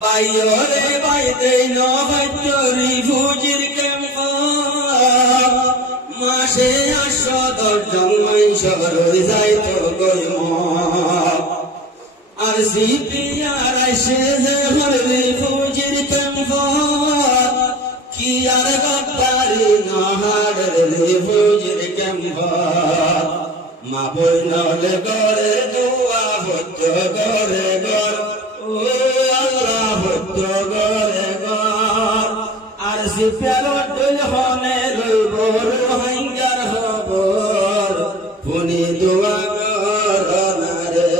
Bayore bayde no hajjori fujir kempa mashe ashodor jongmai shoroi zaito goymo arsi piyara sheze horri fujir kempa ki ar gaddari no hadre fujir kempa ma boy no le gore dua hojjo gore gore Puni dua goronare,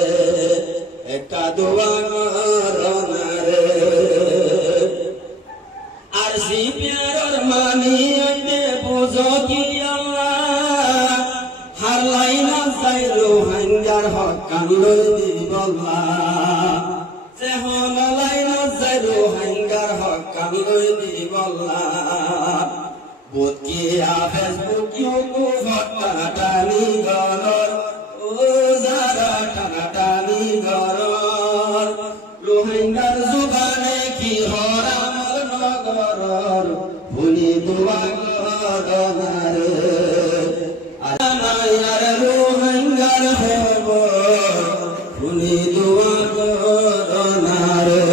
eka dua goronare. Arsi piaror mani ande buzo ki Allah, har laina zairu hangar hokkan loi dibollah. Sehon laina zairu hangar hokkan loi dibollah. Bot ki Facebook yuku fotta tani goror, zara tani goror. Luhingar zubane ki horamar nogoror, puni dua goronare. Anayar luhingar hebor, puni dua goronare.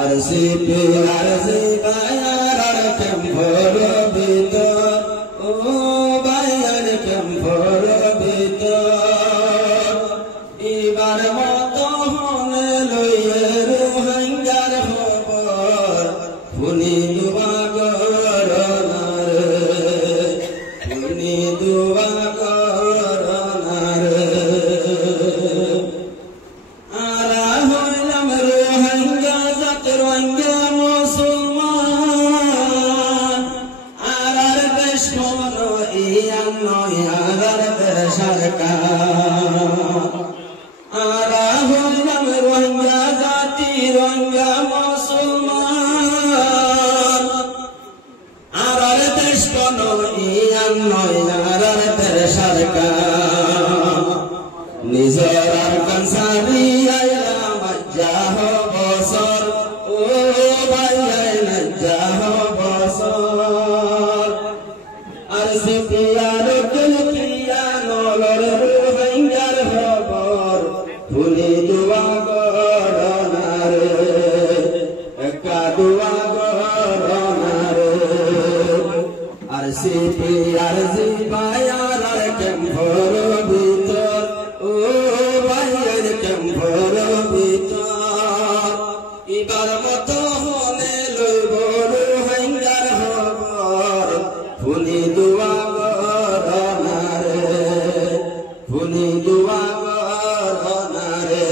Arsi pe arsi bayar kemforo bitor, bayar kemforo bitor. Ibar moto hone loye ruhangar hobor, puni dua goronare, puni dua goronare. Ara hoylam ruhanga zatranga musulman, arar beshmono iyanno yarar besharkan. Ara hoylam ruhanga zatiranga musulman, arar beshmono iyanno yarar besharkan. Nizarar kansari ayla majjaho bosor, bayay najjaho bosor. Arsi piyano kil piyano lor ruhangar hobor, puni dua goronare, eka dua goronare. Arsi piyarzi bayar kemforo bitor, bayar kemforo bitor. Ibar moto hone loibor hangar hobor, puni dua goronare, puni dua goronare.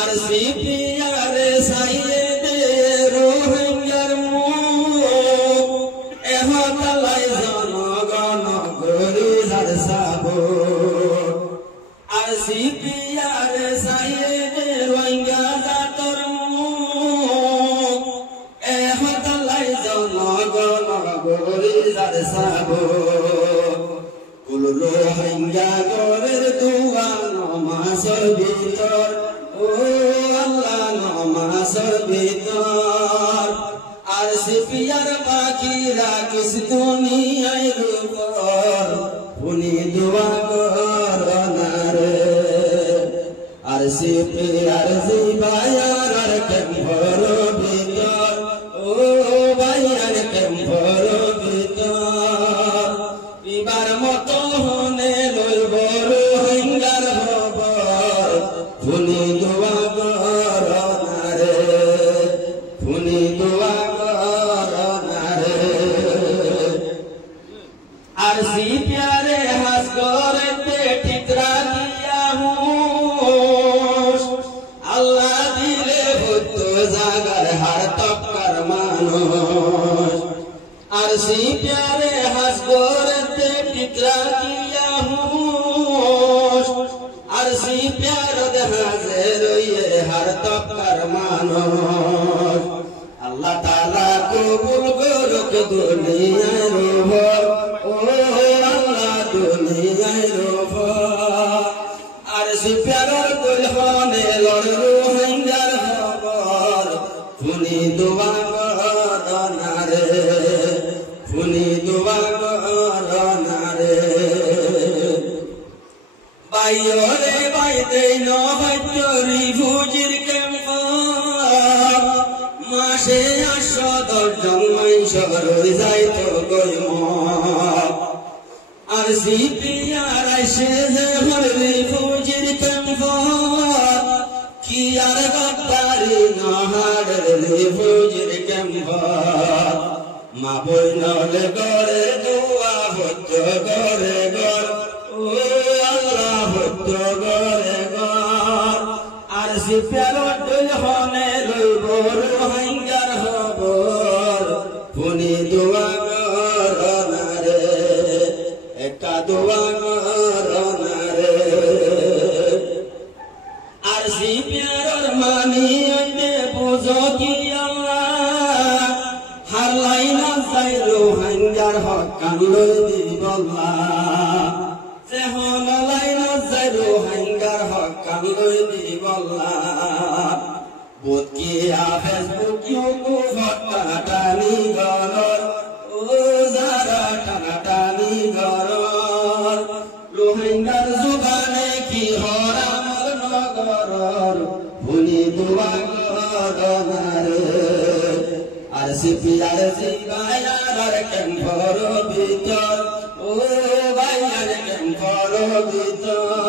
Arsi piyare saide rohangar mu, eho talai jono gono gori zar sabo. Arsi piyare saide rohangar zator mu, eho talai jono gono gori zar sabo. Kullo hanga gorer dua no masor bitor, Allah no masor bitor. Arsi piyar bakira kis duniyai rupor, puni dua goronare. Arsi piyar zibayar kemforo bitor, bayar kemforo bitor. Ibar moto hone loibor hangar hobor, puni dua goronare, puni dua goronare. Arsi pyare has gorete tikra diya hush, Allah dile bhutto zagar har tapkar manush. Arsi pyare has gorete tikra diya hush, arsi pyaro de hazero ye har tapkar manush. Allah Taala kabul gorok duniya rohor, Allah duniya rohor. Arsi pyaror gulhane lor পাশে 810 জন মানুষ রয়ে যাইতো গইম আর CPR আইসে যে হলি ফৌজির camp কি আর গদ্দারি নাহারে ফৌজির camp মা বইনলে গড়ে দোয়া হতো গড়ে গড় ও আল্লাহ হতো গড়ে গড় আর সিপিআর দুই হনে রইব রোহিঙ্গার খবর পুনি দোয়া গড়নারে একটা দোয়া গড়নারে আর সিপিআর মানি আইনে বুঝো কি আল্লাহ হারলাই না যাই রোহিঙ্গার হকান লই দিবল্লা যে হনলাই না যাই রোহিঙ্গার হকান লই দিবল্লা বুকিয়া ফেসবুক ইউটিউব টানাটানি গরর ও যারা টানাটানি গরর রোহিঙ্গার জুবানে কি হরামল নগরর ভুলি দোয়া গরনারে আর সিপিআর জিবায়ার ক্যাম্পর ভিতর ও ভাইয়ার ক্যাম্পর ভিতর